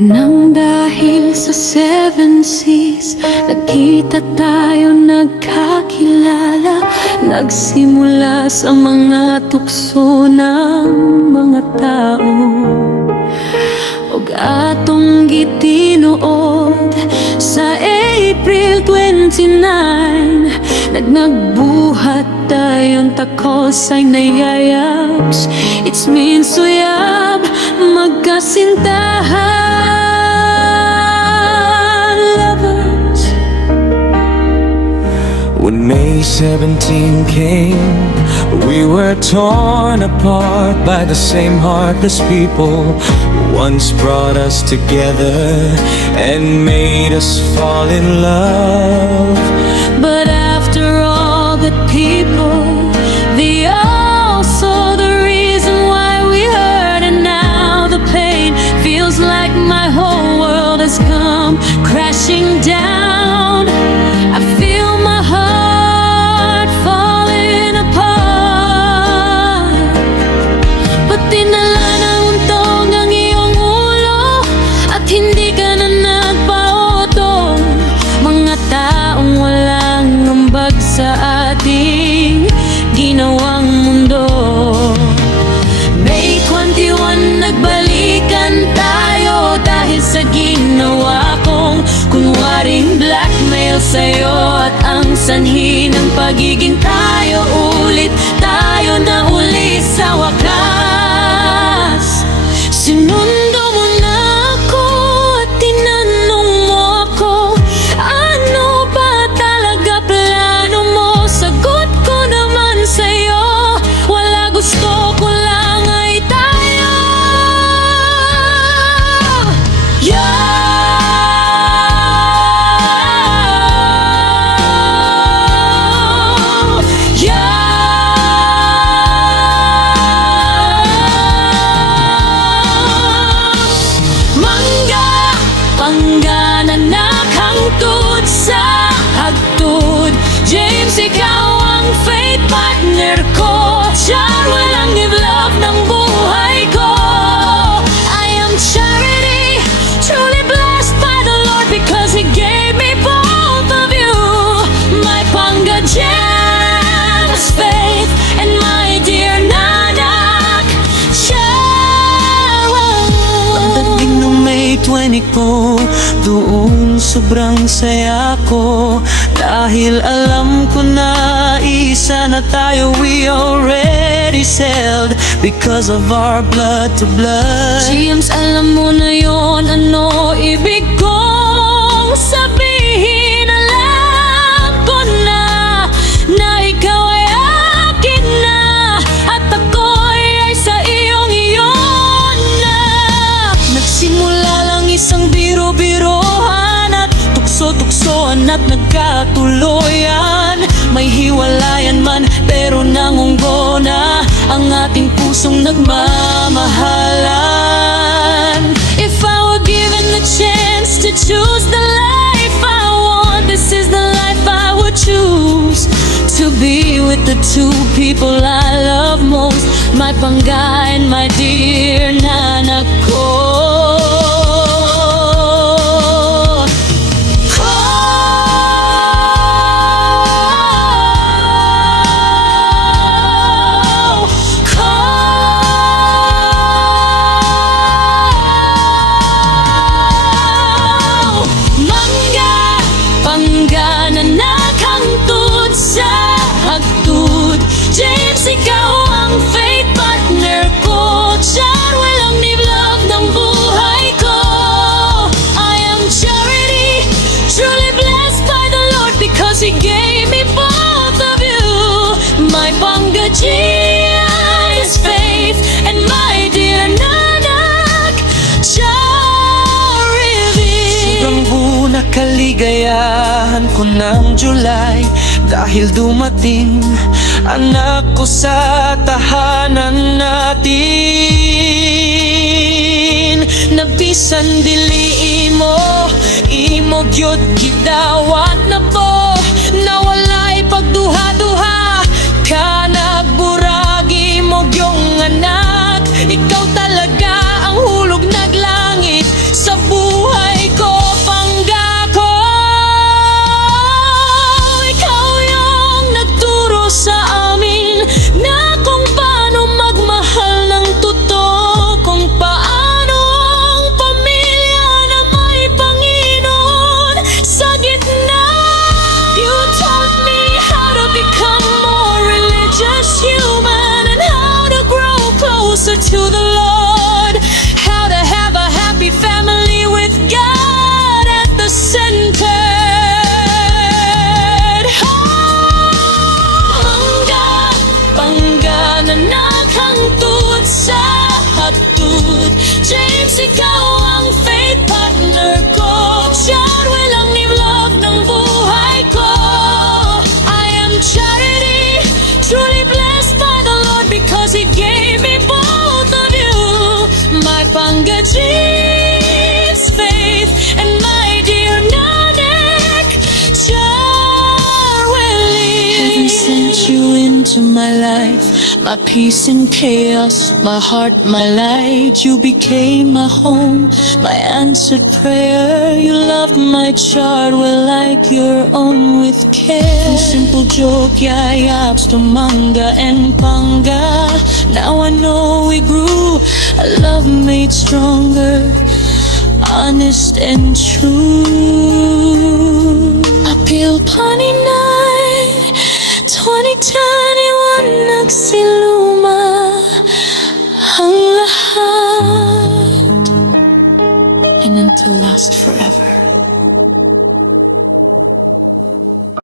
Nang dahil sa seven seas, nakita tayo nagkakilala. Nagsimula sa mga tukso ng mga tao, ug atong gitinuod sa April 29. Nagbuhat tayong takosay na yayaps. It's mean suyab magkasintahan. When May 17 came, we were torn apart by the same heartless people who once brought us together and made us fall in love. But after all the people, the also the reason why we hurt, and now the pain feels like my whole world has come crashing down. I feel my heart falling apart. But dinala na untog ang iyong ulo at hindi ka na nagpautong. Mga taong walang ambag sa ating ginawang mundo. May 21 nagbalikan tayo dahil sa ginawa kong kunwaring blackmail sa'yo, at ang sanhi ng pagiging tayo, ulit tayo na uli sa wakas. Sinundo mo na ako at tinanong mo ako, ano ba talaga plano mo? Sagot ko naman sa'yo, wala, gusto ko lang ay tayo. Mangga na naghangtod sa hagtod. James, ikaw ang faith partner ko. Char, walang give-love ng buhay ko. I am Charity, truly blessed by the Lord, because He gave me both of you. My Panga James, faith, and my dear Nanak Char. Pagdating ng May 20 ko, doon sobrang saya ko, dahil alam ko na isa na tayo. We already sailed because of our blood to blood. James, alam mo na yon, ano ibig kong sabihin? Alam ko na ikaw ay akin na, at ako'y ay sa iyong na. Nagsimula lang isang biro-birohan at tukso-tuksoan at nagkatuloyan. May hiwalayan man, pero nangunggo na ang ating pusong nagmamahalan. If I were given the chance to choose the life I want, this is the life I would choose. To be with the two people I love most, my Panga and my dear Nanak ko. Pangga na naghangtod sa hagtud. James, ikaw ang faith partner ko. Char, walang niblog ng buhay ko. I am Charity, truly blessed by the Lord, because He gave me both of you. My Panga James, faith, and my dear Nanak Charity. Sobrang buo kaligayahan ko ng July, dahil dumating anak ko sa tahanan natin. Nabisan dili imo gyud gidawat na po, na walay pagduha-duha ka nagburagi mo gyong anak. Ikaw talaga ang hulog naglangit sa buhay. James, Faith, and my dear Nanek Charweli. Heaven sent you into my life, my peace in chaos, my heart, my light. You became my home, my answered prayer. You loved my child well like your own with care. From simple joke, yayabs to manga and panga. Now I know we grew, a love made stronger, honest and true. Appeal Paninay 2021 nagsiluma ang lahat, and until last forever.